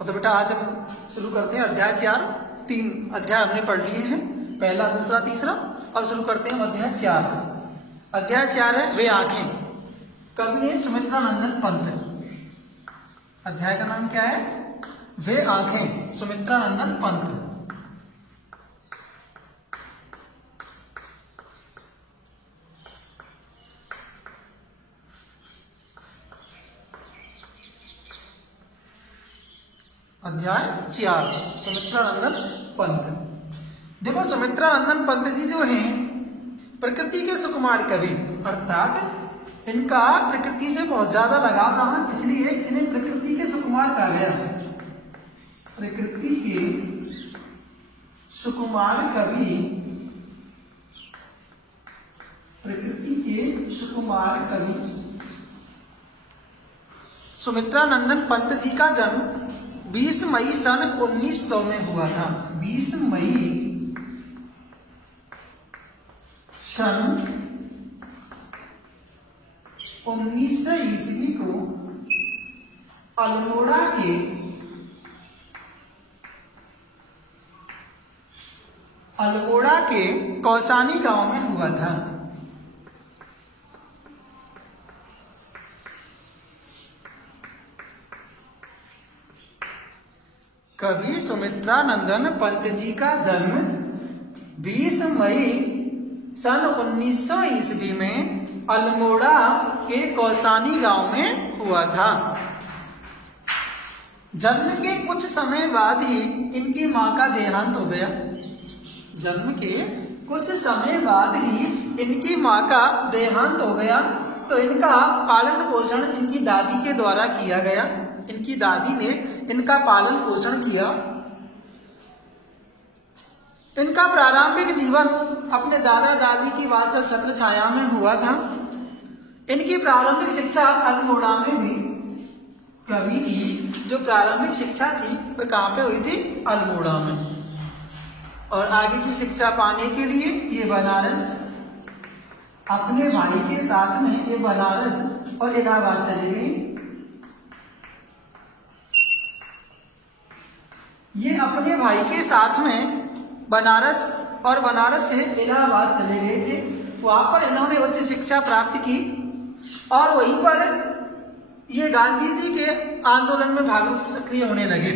तो बेटा आज हम शुरू करते हैं अध्याय 4। 3 अध्याय हमने पढ़ लिए हैं, पहला, दूसरा, तीसरा। अब शुरू करते हैं अध्याय 4। अध्याय 4 है वे आंखें। कवि है सुमित्रानंदन पंत। अध्याय का नाम क्या है? वे आंखें, सुमित्रानंदन पंत। अध्याय 4 सुमित्रानंदन पंत। देखो, सुमित्रानंदन पंत जी जो हैं प्रकृति के सुकुमार कवि, अर्थात इनका प्रकृति से बहुत ज्यादा लगाव रहा, इसलिए इन्हें प्रकृति के सुकुमार कहा गया है। प्रकृति के सुकुमार कवि, प्रकृति के सुकुमार कवि सुमित्रानंदन पंत जी का जन्म 20 मई सन 1900 में हुआ था। 20 मई सन 1900 ईस्वी को अल्मोड़ा के कौसानी गांव में हुआ था। कवि सुमित्रानंदन पंत जी का जन्म 20 मई सन 1900 ईस्वी में अल्मोड़ा के कौसानी गांव में हुआ था। जन्म के कुछ समय बाद ही इनकी मां का देहांत हो गया। जन्म के कुछ समय बाद ही इनकी मां का देहांत हो गया, तो इनका पालन पोषण इनकी दादी के द्वारा किया गया। इनकी दादी ने इनका पालन पोषण किया। इनका प्रारंभिक जीवन अपने दादा दादी की वात्सल छत्र छाया में हुआ था। इनकी प्रारंभिक शिक्षा अल्मोड़ा में हुई। कवि की जो प्रारंभिक शिक्षा थी वह कहाँ पे हुई थी? अल्मोड़ा में। और आगे की शिक्षा पाने के लिए ये बनारस, अपने भाई के साथ में ये बनारस और इलाहाबाद चली गई। ये अपने भाई के साथ में बनारस और बनारस से इलाहाबाद चले गए थे। वहां पर इन्होंने उच्च शिक्षा प्राप्त की और वहीं पर ये गांधी जी के आंदोलन में भाग सक्रिय होने लगे।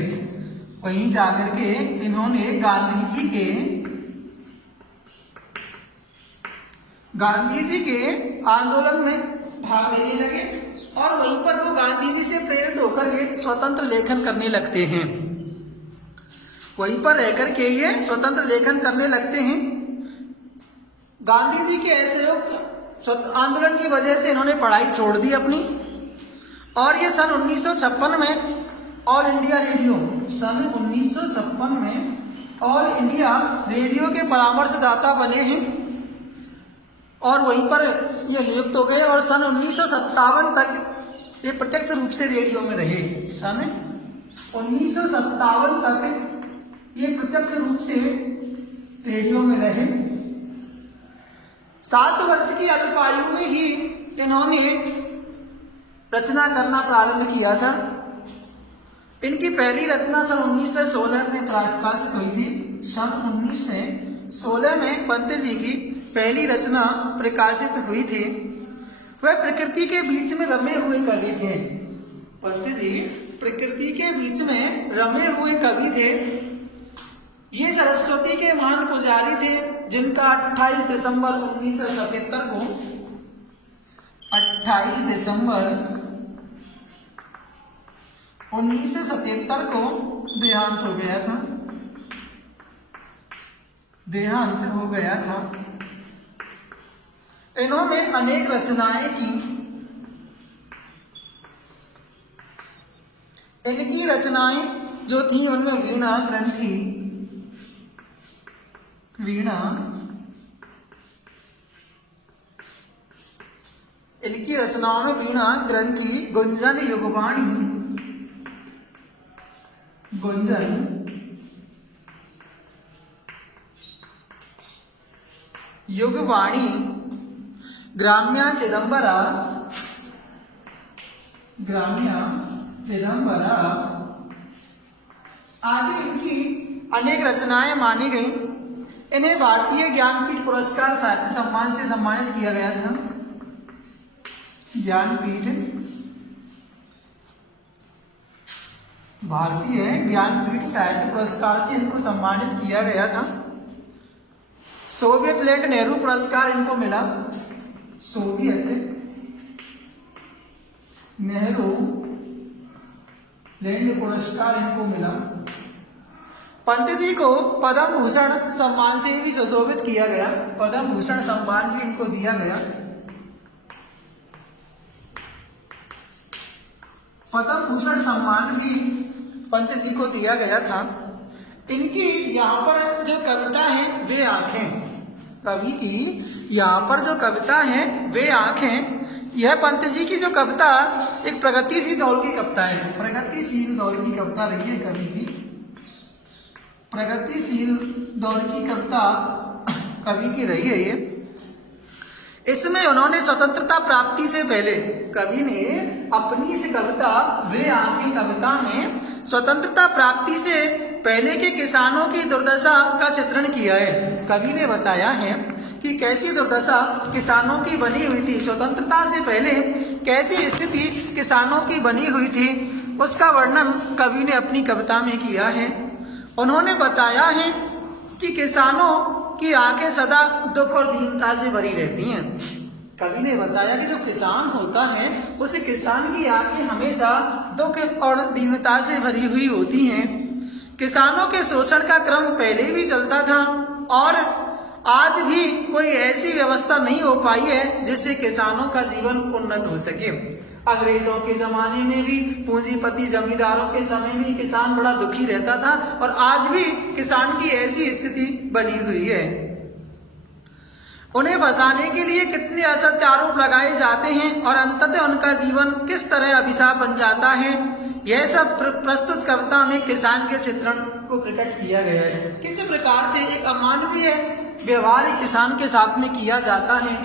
वहीं जाकर के इन्होंने गांधी जी के आंदोलन में भाग लेने लगे और वहीं पर वो गांधी जी से प्रेरित होकर के स्वतंत्र लेखन करने लगते हैं। वहीं पर रहकर के ये स्वतंत्र लेखन करने लगते हैं। गांधी जी के असहयोग आंदोलन की वजह से इन्होंने पढ़ाई छोड़ दी अपनी, और ये सन 1956 में ऑल इंडिया रेडियो, सन 1956 में ऑल इंडिया रेडियो के परामर्शदाता बने हैं और वहीं पर ये नियुक्त हो गए और सन 1957 तक ये प्रत्यक्ष रूप से रेडियो में रहे। सन 1957 तक ये प्रत्यक्ष रूप से रेडियो में रहे। 7 वर्ष की अल्पायु में ही इन्होंने रचना करना प्रारंभ किया था। इनकी पहली रचना सन 1916 में प्रकाशित हुई थी। सन 1916 में पंत जी की पहली रचना प्रकाशित हुई थी। वह प्रकृति के बीच में रमे हुए कवि थे। पंत जी प्रकृति के बीच में रमे हुए कवि थे। ये सरस्वती के महान पुजारी थे, जिनका 28 दिसंबर 1977 को 28 दिसंबर 1977 को देहांत हो गया था। इन्होंने अनेक रचनाएं की। इनकी रचनाएं जो थी उनमें वीणा ग्रंथि, इनकी रचनाओं में वीणा ग्रंथि, गुंजन, युगवाणी, ग्राम्या चिदंबरा, आदि इनकी अनेक रचनाएं मानी गई। इन्हें भारतीय ज्ञानपीठ पुरस्कार साहित्य सम्मान से सम्मानित किया गया था। ज्ञानपीठ, भारतीय ज्ञानपीठ साहित्य पुरस्कार से इनको सम्मानित किया गया था। सोवियत लैंड नेहरू पुरस्कार इनको मिला। सोवियत नेहरू लैंड पुरस्कार इनको मिला। पंत जी को पद्म भूषण सम्मान से भी सुशोभित किया गया। पद्म भूषण सम्मान भी इनको दिया गया। पद्म भूषण सम्मान भी पंत जी को दिया गया था। इनकी यहाँ पर जो कविता है वे आंखें, कवि की यहाँ पर जो कविता है वे आंखें, यह पंत जी की जो कविता एक प्रगतिशील दौर की कविता है। प्रगतिशील दौर की कविता रही है कवि की। प्रगतिशील दौर की कविता कवि की रही है ये। इसमें उन्होंने स्वतंत्रता प्राप्ति से पहले, कवि ने अपनी इस कविता वे आंखें कविता में स्वतंत्रता प्राप्ति से पहले के किसानों की दुर्दशा का चित्रण किया है। कवि ने बताया है कि कैसी दुर्दशा किसानों की बनी हुई थी, स्वतंत्रता से पहले कैसी स्थिति किसानों की बनी हुई थी, उसका वर्णन कवि ने अपनी कविता में किया है। उन्होंने बताया है कि किसानों की आंखें सदा दुख और दीनता से भरी रहती हैं। कवि ने बताया कि जो किसान होता है उस किसान की आंखें हमेशा दुख और दीनता से भरी हुई होती हैं। किसानों के शोषण का क्रम पहले भी चलता था और आज भी कोई ऐसी व्यवस्था नहीं हो पाई है जिससे किसानों का जीवन उन्नत हो सके। अंग्रेजों के जमाने में भी, पूंजीपति जमींदारों के समय में किसान बड़ा दुखी रहता था और आज भी किसान की ऐसी स्थिति बनी हुई है। उन्हें फंसाने के लिए कितने असत्य आरोप लगाए जाते हैं और अंततः उनका जीवन किस तरह अभिशाप बन जाता है, यह सब प्रस्तुत कविता में किसान के चित्रण को प्रकट किया गया है। किस प्रकार से एक अमानवीय व्यवहार एक किसान के साथ में किया जाता है,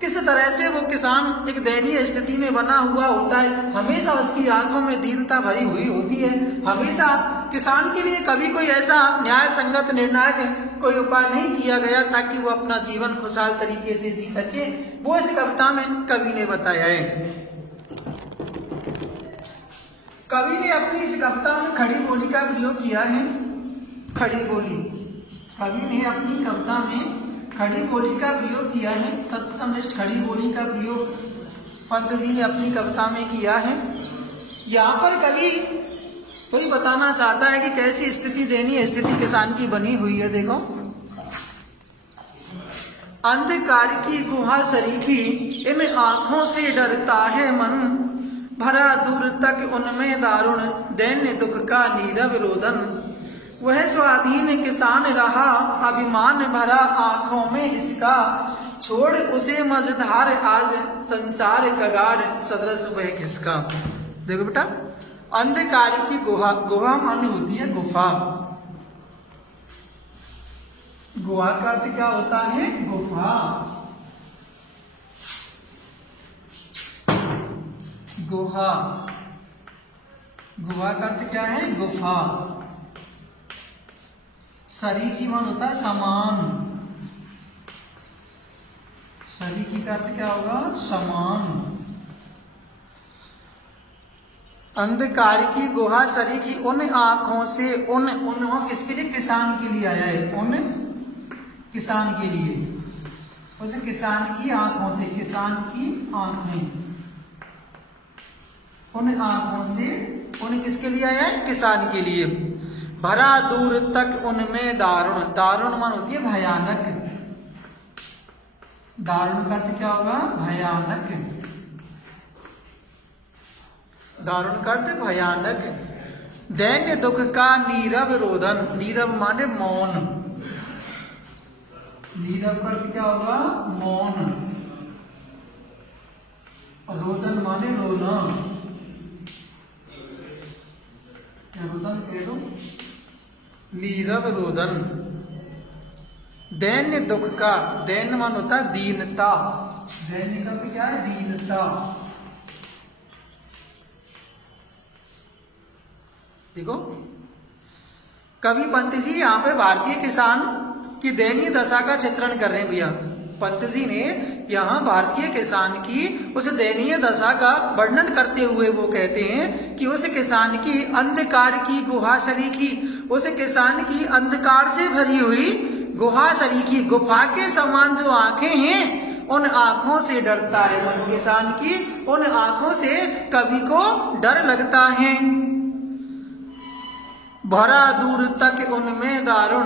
किस तरह से वो किसान एक दयनीय स्थिति में बना हुआ होता है, हमेशा उसकी आंखों में दीनता भरी हुई होती है। हमेशा किसान के लिए कभी कोई ऐसा न्याय संगत निर्णायक कोई उपाय नहीं किया गया ताकि वो अपना जीवन खुशहाल तरीके से जी सके, वो इस कविता में कवि ने बताया है। कवि ने अपनी इस कविता में खड़ी बोली का प्रयोग किया है। खड़ी बोली, कवि ने अपनी कविता में खड़ी बोली का प्रयोग किया है। तत्समनिष्ठ खड़ी बोली का प्रयोग पंत जी ने अपनी कविता में किया है। यहाँ पर कवि कोई बताना चाहता है कि कैसी स्थिति, दयनीय स्थिति किसान की बनी हुई है। देखो, अंधकार की गुहा सरीखी इन आंखों से डरता है मन, भरा दूर तक उनमें दारुण दैन्य दुख का नीरव रोदन। वह स्वाधीन किसान रहा अभिमान भरा आंखों में इसका, छोड़ उसे मझधार आज संसार कगार सदृश वह किसका। देखो बेटा, अंधकार की गुहा, गुहा मानी होती है गुफा। गुहा का अर्थ क्या होता है? गुफा। गुहा, गुहा का अर्थ क्या है? गुफा। सरीखी मान होता है समान। सरीखी का अर्थ क्या होगा? समान। अंधकार की गुहा सरीखी उन आंखों से, उन किसके लिए? किसान के लिए आया है। उन किसान के लिए, उस किसान की आंखों से, किसान की आंखें, उन आंखों से, उन किसके लिए आया है? किसान के लिए। भरा दूर तक उनमें दारुण, दारुण मान होती है भयानक। दारुण का अर्थ क्या होगा? भयानक। दारुण का अर्थ भयानक। दैन्य दुख का नीरव रोदन, नीरव माने मौन, नीरव का अर्थ क्या होगा? मौन। रोदन माने रोना, रोदन कह दो, नीरव रोदन। दैन्य दुख का, दैन्य मान होता है दीनता, दैन्य का क्या है? दीनता। देखो, कवि पंत जी यहाँ पे भारतीय किसान की दयनीय दशा का चित्रण कर रहे हैं भैया। पंत जी ने यहाँ भारतीय किसान की उस दयनीय दशा का वर्णन करते हुए वो कहते हैं कि उस किसान की अंधकार की गुहा सरीखी, उस किसान की अंधकार से भरी हुई गुहा सरीखी, गुफा के समान जो आंखें हैं उन आंखों से डरता है। मन किसान की उन आंखों से कवि को डर लगता है। भरा दूर तक उनमें दारुण,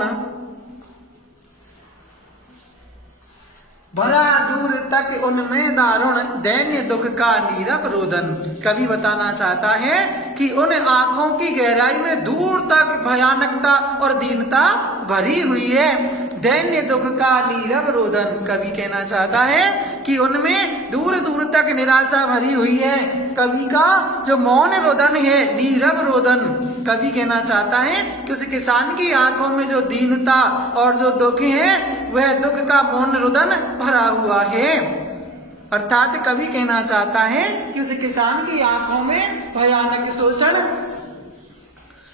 भरा दूर तक उनमें दारुण, दैन्य दुख का नीरव रोदन। कवि बताना चाहता है कि उन आंखों की गहराई में दूर तक भयानकता और दीनता भरी हुई है। दैन्य दुख का नीरव रोदन, कवि कहना चाहता है कि उनमें दूर दूर तक निराशा भरी हुई है। कवि का जो मौन रोदन है, नीरव रोदन, कवि कहना चाहता है कि उस किसान की आंखों में जो दीनता और जो दुख है वह दुख का मौन रोदन भरा हुआ है। अर्थात कवि कहना चाहता है कि उस किसान की आंखों में भयानक शोषण,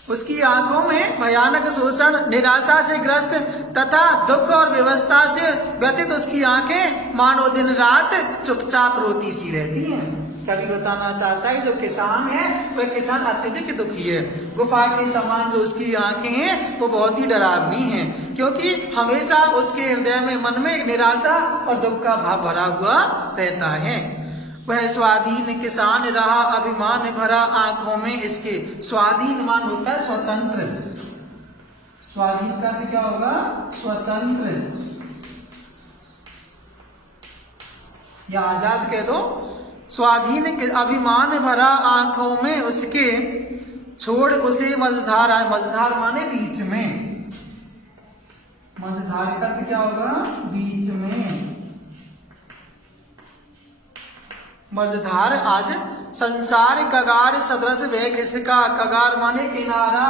उसकी आंखों में भयानक शोषण, निराशा से ग्रस्त तथा दुख और व्यवस्था से व्यतीत उसकी आंखें मानो दिन रात चुपचाप रोती सी रहती हैं। कवि बताना चाहता है जो किसान है वह किसान अत्यधिक दुखी है। गुफा के समान जो उसकी आंखें हैं वो बहुत ही डरावनी हैं, क्योंकि हमेशा उसके हृदय में, मन में एक निराशा और दुख का भाव भरा हुआ रहता है। वह स्वाधीन किसान रहा अभिमान भरा आंखों में इसके। स्वाधीन मान होता है स्वतंत्र, स्वाधीन का अर्थ क्या होगा? स्वतंत्र या आजाद कह दो। स्वाधीन अभिमान भरा आंखों में उसके, छोड़ उसे मझधार आए। मझधार माने बीच में, मझधार का अर्थ क्या होगा? बीच में। मझधार आज संसार कगार सदृश वे खिसका। कगार माने किनारा,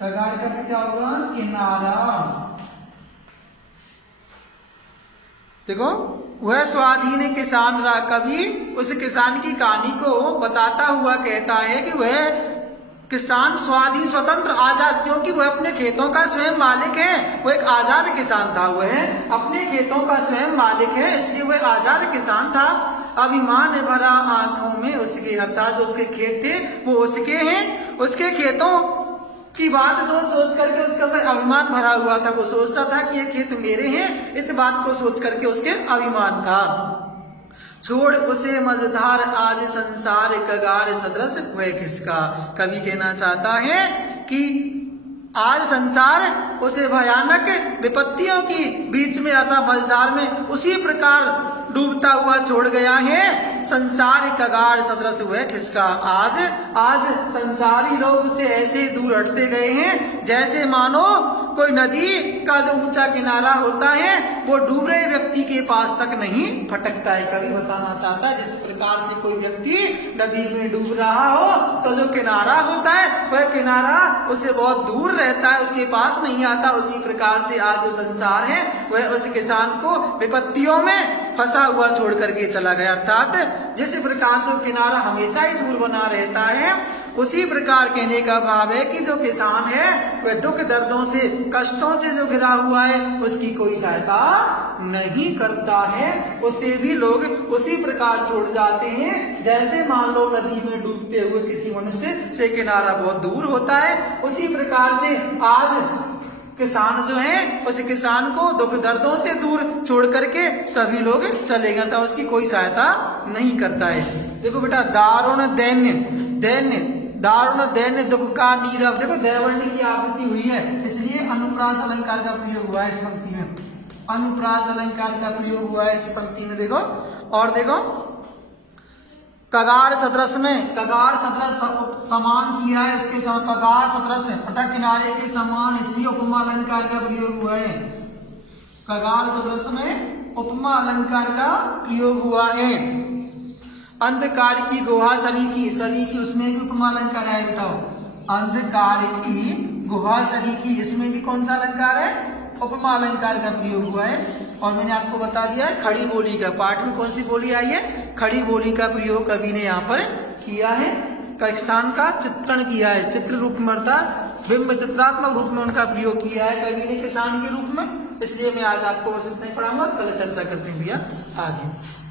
कगार का क्या होगा? किनारा। देखो वह स्वाधीन किसान रहा। कवि उस किसान की कहानी को बताता हुआ कहता है कि वह किसान स्वाधीन, स्वतंत्र, आजाद, क्योंकि वह अपने खेतों का स्वयं मालिक है। वो एक आजाद किसान था, वह अपने खेतों का स्वयं मालिक है, इसलिए वह आजाद किसान था। अभिमान भरा आंखों में उसके, अर्थात जो उसके खेत थे वो उसके हैं। उसके खेतों की बात सोच सोच करके उसके अंदर अभिमान भरा हुआ था। वो सोचता था कि ये खेत मेरे हैं, इस बात को सोच करके उसके अभिमान था। छोड़ उसे मझधार आज संसार कगार सदृश वह खिसका। कवि कहना चाहता है कि आज संसार उसे भयानक विपत्तियों की बीच में, अर्थात मझधार में उसी प्रकार डूबता हुआ छोड़ गया है। संसार कगार सदृश हुए किसका। आज संसारी लोग उससे ऐसे दूर हटते गए हैं जैसे मानो कोई नदी का जो ऊंचा किनारा होता है वो डूब रहे व्यक्ति के पास तक नहीं फटकता है। कवि बताना चाहता है जिस प्रकार से कोई व्यक्ति नदी में डूब रहा हो तो जो किनारा होता है वह किनारा उससे बहुत दूर रहता है, उसके पास नहीं आता। उसी प्रकार से आज जो संसार है वह उस किसान को विपत्तियों में फंसा हुआ छोड़ करके चला गया। अर्थात जिस प्रकार जो किनारा हमेशा ही दूर बना रहता है उसी प्रकार कहने का भाव है कि जो किसान है वह दुख दर्दों से, कष्टों से जो घिरा हुआ है उसकी कोई सहायता नहीं करता है। उसे भी लोग उसी प्रकार छोड़ जाते हैं जैसे मान लो नदी में डूबते हुए किसी मनुष्य से किनारा बहुत दूर होता है। उसी प्रकार से आज किसान जो है उस किसान को दुख दर्दों से दूर छोड़ करके सभी लोग चले गए, तो उसकी कोई सहायता नहीं करता है। देखो बेटा, दारुण दैन्य, दैन्य दारुण दैन्य दुख का नीरव। देखो दैवर्ण की आवृत्ति हुई है इसलिए अनुप्रास अलंकार का प्रयोग हुआ है इस पंक्ति में, अनुप्रास अलंकार का प्रयोग हुआ है इस पंक्ति में। देखो और देखो कगार सदृश में, कगार सदृश समान किया है उसके साथ, कगार सदृश अर्थात किनारे के समान, इसलिए उपमा अलंकार का प्रयोग हुआ है। कगार सदृश में उपमा अलंकार का प्रयोग हुआ है। अंधकार की गुहा सरीखी, सरीखी उसमें भी उपमा अलंकार है बेटाओ। अंधकार की गुहा सरीखी, इसमें भी कौन सा अलंकार है? उपमा अलंकार का प्रयोग हुआ है। और मैंने आपको बता दिया है खड़ी बोली का, पाठ में कौन सी बोली आई है? खड़ी बोली का प्रयोग कवि ने यहाँ पर किया है। किसान का चित्रण किया है, चित्र रूप में अर्थात बिंब चित्रात्मक रूप में उनका प्रयोग किया है कवि ने किसान के रूप में। इसलिए मैं आज आपको बस इतना ही पढ़ाऊंगा, कल चर्चा करते हैं भैया आगे।